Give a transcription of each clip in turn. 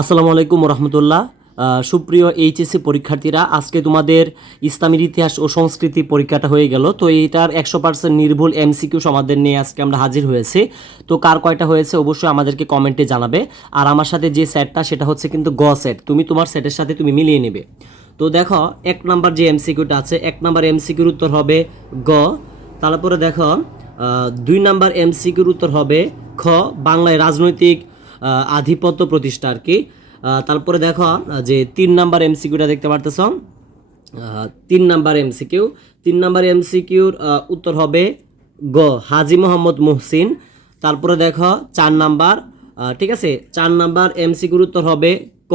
আসসালামু আলাইকুম রহমতুল্লাহ। সুপ্রিয় এইচএসসি পরীক্ষার্থীরা, আজকে তোমাদের ইসলামের ইতিহাস ও সংস্কৃতি পরীক্ষাটা হয়ে গেল। তো এইটার 100% নির্ভুল এমসিকিউ সমাধান নিয়ে আজকে আমরা হাজির হয়েছি। তো কার কয়টা হয়েছে অবশ্যই আমাদেরকে কমেন্টে জানাবে। আর আমার সাথে যে সেটটা সেটা হচ্ছে কিন্তু গ সেট, তুমি তোমার সেটের সাথে তুমি মিলিয়ে নেবে। তো দেখো 1 নাম্বার যে এমসিকিউটা আছে, 1 নাম্বার এমসিকিউর উত্তর হবে গ। তারপরে দেখো 2 নাম্বার এমসিকিউর উত্তর হবে খ, বাংলায় রাজনৈতিক আধিপত্য প্রতিষ্ঠা আর কি। তারপরে দেখো যে 3 নাম্বার এমসিকিউটা দেখতে পারতেছ, 3 নাম্বার এমসিকিউ, 3 নাম্বার এমসিকিউর উত্তর হবে গ, হাজী মোহাম্মদ মুহসিন। তারপরে দেখো 4 নাম্বার, ঠিক আছে, 4 নাম্বার এমসিকিউর উত্তর হবে ক,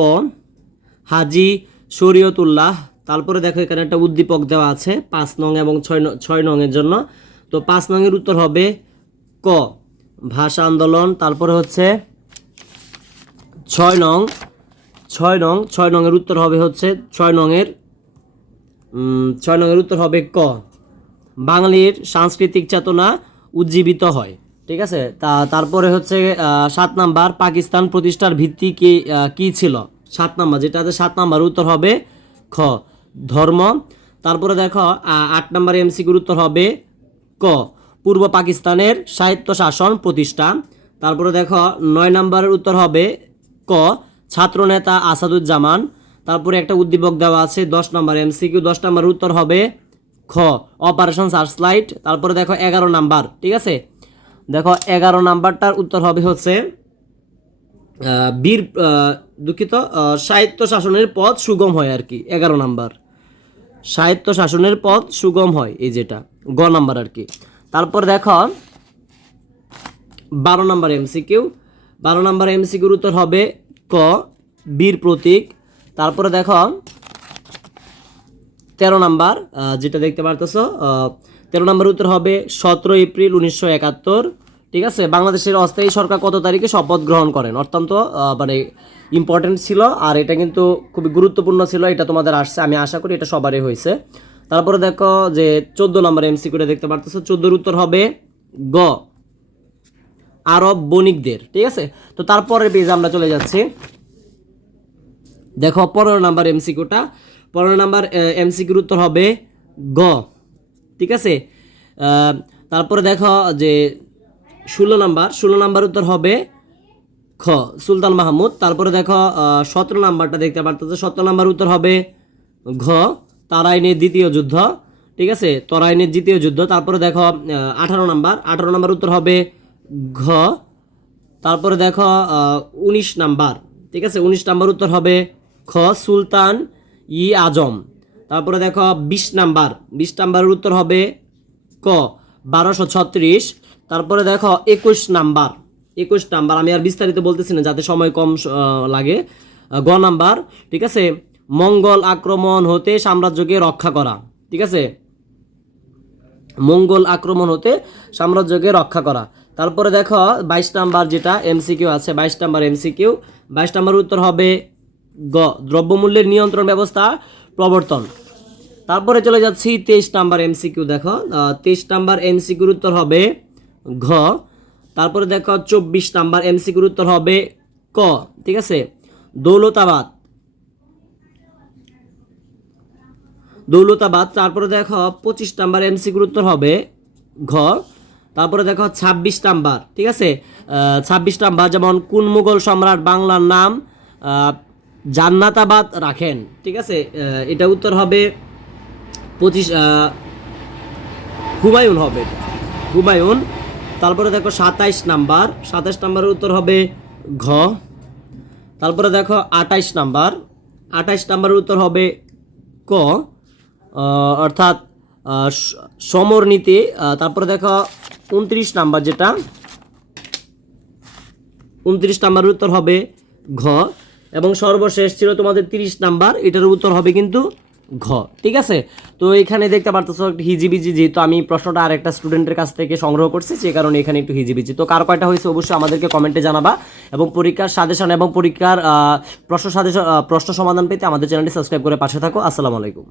হাজী শরীয়তুল্লাহ। তারপরে দেখো এখানে একটা উদ্দীপক দেওয়া আছে 5 নং এবং 6 নং এর জন্য। তো 5 নং এর উত্তর হবে ক, ভাষা আন্দোলন। তারপরে হচ্ছে 6 নং এর উত্তর হবে হচ্ছে 6 নং এর উত্তর হবে ক, বাঙালির সাংস্কৃতিক চেতনা উজ্জীবিত হয়। ঠিক আছে, তারপরে হচ্ছে 7 নাম্বার, পাকিস্তান প্রতিষ্ঠার ভিত্তি কি ছিল। 7 নাম্বার যেটা আছে 7 নাম্বার উত্তর হবে খ, ধর্ম। তারপরে দেখো 8 নাম্বার এমসিকিউর উত্তর হবে ক, পূর্ব পাকিস্তানের সাহিত্য শাসন প্রতিষ্ঠা। তারপরে দেখো 9 নাম্বারের উত্তর হবে ক, ছাত্রনেতা আসাদুজ্জামান। তারপরে একটা উদ্দীপক দেওয়া আছে 10 নাম্বার এমসিকিউ, 10 নাম্বার উত্তর হবে খ, অপারেশন সার্চলাইট। তারপরে দেখো 11 নাম্বার, ঠিক আছে, দেখো 11 নাম্বারটার উত্তর হবে হচ্ছে সাহিত্য শাসনের পথ সুগম হয় আর কি। 11 নাম্বার সাহিত্য শাসনের পথ সুগম হয়, এই যেটা গ নাম্বার আর কি। তারপর দেখো 12 নাম্বার এমসিকিউ, 12 নাম্বার এমসিকিউর উত্তর হবে ক, বীর প্রতীক। তারপরে দেখো 13 নাম্বার, যেটা দেখতে পারতেছ 13 নাম্বার উত্তর হবে 17 এপ্রিল 1971। ঠিক আছে, বাংলাদেশের অস্থায়ী সরকার কত তারিখে শপথ গ্রহণ করেন। অত্যন্ত মানে ইম্পর্টেন্ট ছিল, আর এটা কিন্তু খুবই গুরুত্বপূর্ণ ছিল। এটা তোমাদের আসছে, আমি আশা করি এটা সবারই হয়েছে। তারপরে দেখো যে 14 নাম্বার এমসিকিউটা দেখতে পারতেছ, 14 উত্তর হবে গ, আরব বণিকদের। ঠিক আছে, তো তারপরের পেজে আমরা চলে যাচ্ছি। দেখো 15 নাম্বার এমসিকিউটা, 15 নাম্বার এমসিকিউর উত্তর হবে গ। ঠিক আছে, তারপরে দেখো যে 16 নাম্বার উত্তর হবে খ, সুলতান মাহমুদ। তারপরে দেখো 17 নাম্বারটা দেখতে পারতেছে, 17 নাম্বার উত্তর হবে ঘ, তরাইনের দ্বিতীয় যুদ্ধ। ঠিক আছে, তরাইনের দ্বিতীয় যুদ্ধ। তারপরে দেখো 18 নাম্বার উত্তর হবে ঘ। তারপরে দেখো 19 নাম্বার, ঠিক আছে, 19 নাম্বার উত্তর হবে খ, সুলতান ই আজম। তারপরে দেখো 20 নাম্বারের উত্তর হবে ক, 1236। তারপরে দেখো 21 নাম্বার, আমি আর বিস্তারিত বলতেছি না যাতে সময় কম লাগে। গ নাম্বার, ঠিক আছে, মঙ্গল আক্রমণ হতে সাম্রাজ্যকে রক্ষা করা। ঠিক আছে, মঙ্গল আক্রমণ হতে সাম্রাজ্যকে রক্ষা করা। তারপরে দেখো 22 নাম্বার যেটা এমসিকিউ আছে, 22 নাম্বার এমসিকিউ, 22 নাম্বার উত্তর হবে গ, দ্রব্যমূল্যের নিয়ন্ত্রণ ব্যবস্থা প্রবর্তন। তারপরে চলে যাচ্ছি 23 নাম্বার এমসিকিউ। দেখো 23 নাম্বার এমসিকিউর উত্তর হবে ঘ। তারপরে দেখো 24 নাম্বার এমসিকিউর উত্তর হবে ক। ঠিক আছে, দৌলতাবাদ। তারপরে দেখো 25 নাম্বার এমসিকিউর উত্তর হবে ঘ। তারপরে দেখো 26 নাম্বার, ঠিক আছে, 26 নাম্বার, যেমন কোন মুঘল সম্রাট বাংলার নাম জান্নাতাবাদ রাখেন। ঠিক আছে, এটা উত্তর হবে 25 হুমায়ুন হবে, হুমায়ুন। তারপরে দেখো 27 নাম্বারের উত্তর হবে ঘ। তারপরে দেখো 28 নাম্বারের উত্তর হবে ক, অর্থাৎ সমর নীতি। তারপরে দেখো 29 নাম্বার, যেটা 29 নাম্বারের উত্তর হবে ঘ। এবং সর্বশেষ ছিল তোমাদের 30 নাম্বার, এটার উত্তর হবে কিন্তু ঘ। ঠিক আছে, তো এখানে দেখতে পারতেছো একটু হিজিবিজি, যেহেতু আমি প্রশ্নটা আর একটা স্টুডেন্টের কাছ থেকে সংগ্রহ করছি, যে কারণে এখানে একটু হিজিবিজি। তো কার কয়টা হয়েছে অবশ্যই আমাদেরকে কমেন্টে জানাবা, এবং পরীক্ষার সাজেশন এবং পরীক্ষার প্রশ্ন সমাধান পেতে আমাদের চ্যানেলটি সাবস্ক্রাইব করে পাশে থাকো। আসসালামু আলাইকুম।